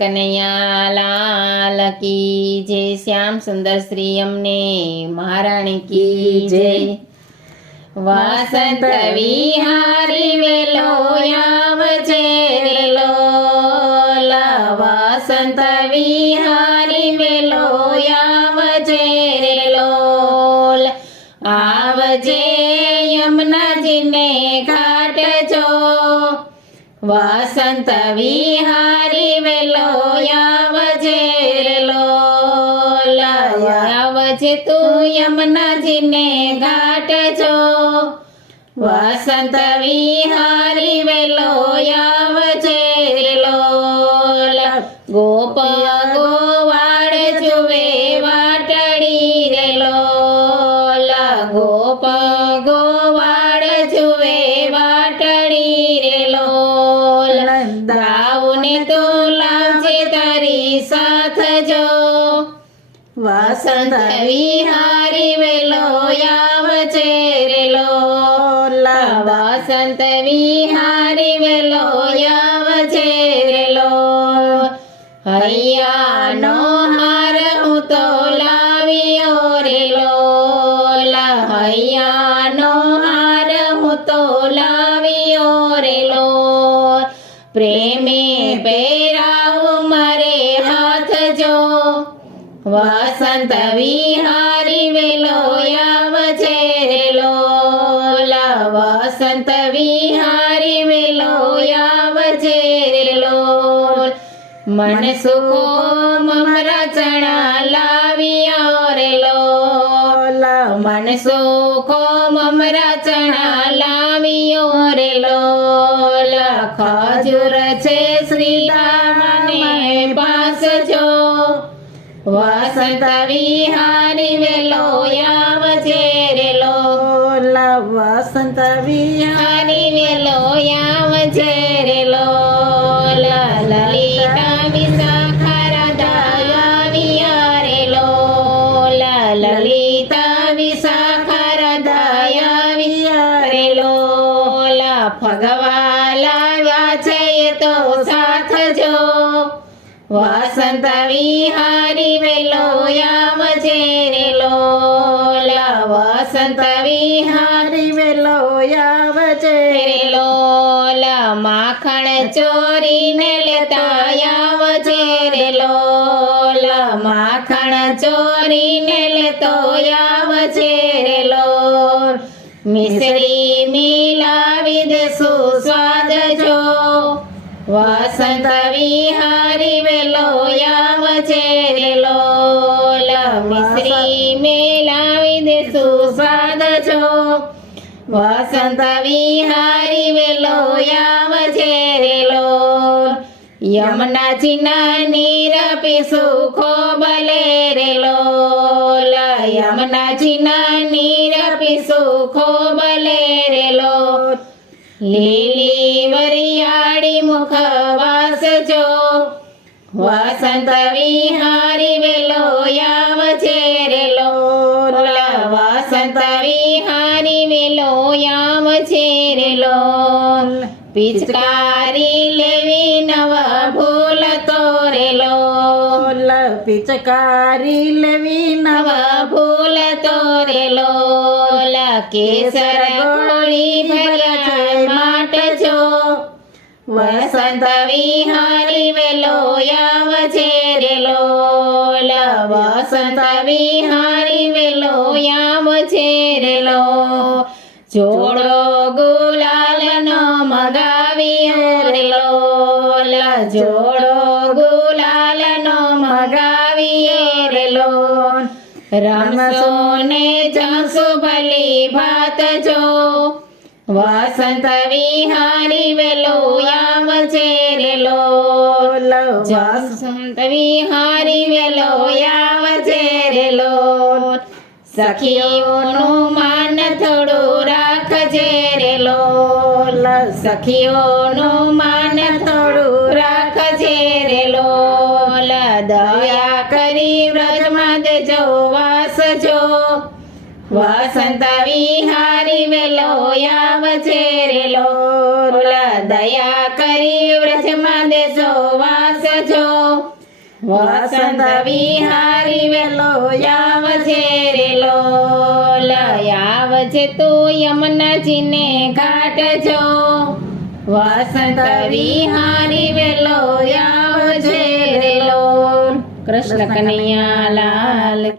કનૈયા લાલ કી જય, શ્યામ સુંદર શ્રી અમને મહારાણી કી જય। વસંત વિહારી વેલો આવજે રે લોલ, વસંત વિહારી વેલો આવજે રે લોલ। આવજે યમુનાજીને ઘાટ જો, વસંત વિહારી વેલો આવજે રે લોલ। આવજે તું યમુનાજીને ઘાટ જો, વસંત વિહારી વેલો આવજે રે લોલ। ગોપ ગોવાળ જુએ વાટડી રે લોલ, ગોપ ગોવાળ જુએ વાટડી રે લોલ। દાઉને તો લાવજે તારી સાથ જો, વસંત વિહારી વેલો આવજે રે લોલ, વસંત વિહારી વેલો આવજે રે લોલ। હૈયાનો હાર હું તો લાવ્યો રે લોલ, હૈયાનો હાર હું તો લાવ્યો રે લોલ। પ્રેમે પહેરાવું મારે હાથ જો, વસંત વિહારી વેલો આવજે રે લોલ, વસંત વિહારી વેલો આવજે રે લોલ। મન સુખો મમરા ચણા લાવ્યો રે લોલ, મન સુખો મમરા ચણા લાવ્યો રે લોલ। ખજૂર છે શ્રીરામને પાસ જો, વસંત વિહારી વેલો આવજે રે લોલ, વસંત વિહારી વેલો આવજે રે લોલ। લલિતા વિશાખા રાધા આવ્યા રે લોલ, લલિતા વિશાખા રાધા આવ્યા રે લોલ। ફગવા લાવ્યા છે તો સાથ જો, વસંત વિહારી વેલો આવજે રે લોલ, વસંત વિહારી વેલો આવજે રે લોલ। માખણ ચોરીને લેતા આવજે રે લોલ, માખણ ચોરીને લેતો આવજે રે લોલ। મિશ્રી મિલાવી દેશું સ્વાદ જો, વસંત વિહારી વેલો આવજે રે લોલ, મિશ્રી મિલાવી દેશું સ્વાદ જો, વસંત વિહારી વેલો આવજે રે લોલ। યમુનાજીના નીર પીશું ખોબલે રે લોલ, યમુનાજીના નીર પીશું ખોબલે રે લોલ। લીલી વરિયાળી મુખવાસ જો, વસંત વિહારી વેલો આવજે રે લોલ, વસંત વિહારી વેલો આવજે રે લોલ। પિચકારી લેવી નવા ભૂલતો રે લોલ, પિચકારી લેવી નવા ભૂલતો રે લોલ। કેસર ગોળી ભર્યા માટ જો, વસંત વિહારી વેલો આવજે રે લોલ, વસંત વિહારી વેલો આવજે રે લોલ। જોડો ગુલાલનો મગાવ્યો રે લોલ, જોડો ગુલાલનો મગાવ્યો રે લોલ। રમશો ને જમશો ભલી ભાત જો, વસંત વિહારી વેલો આવજે રે લોલ, વસંત વિહારી વેલો આવજે રે લોલ। સખીઓનું માન થોડું રાખજે રે લોલ, સખીઓનું માન થોડું રાખજે રે લોલ। દયા કરી વ્રજમાં દેજો વાસ જો, વસંત વિહારી વેલો આવજે રે લોલ, દયા કરી વ્રજમાં દેશો વાસજો વસંત વિહારી વેલો આવજે રે લોલ આવજે તું યમુનાજીને ઘાટ જો વસંત વિહારી વેલો આવજે રે લોલ કૃષ્ણ કનૈયા લાલ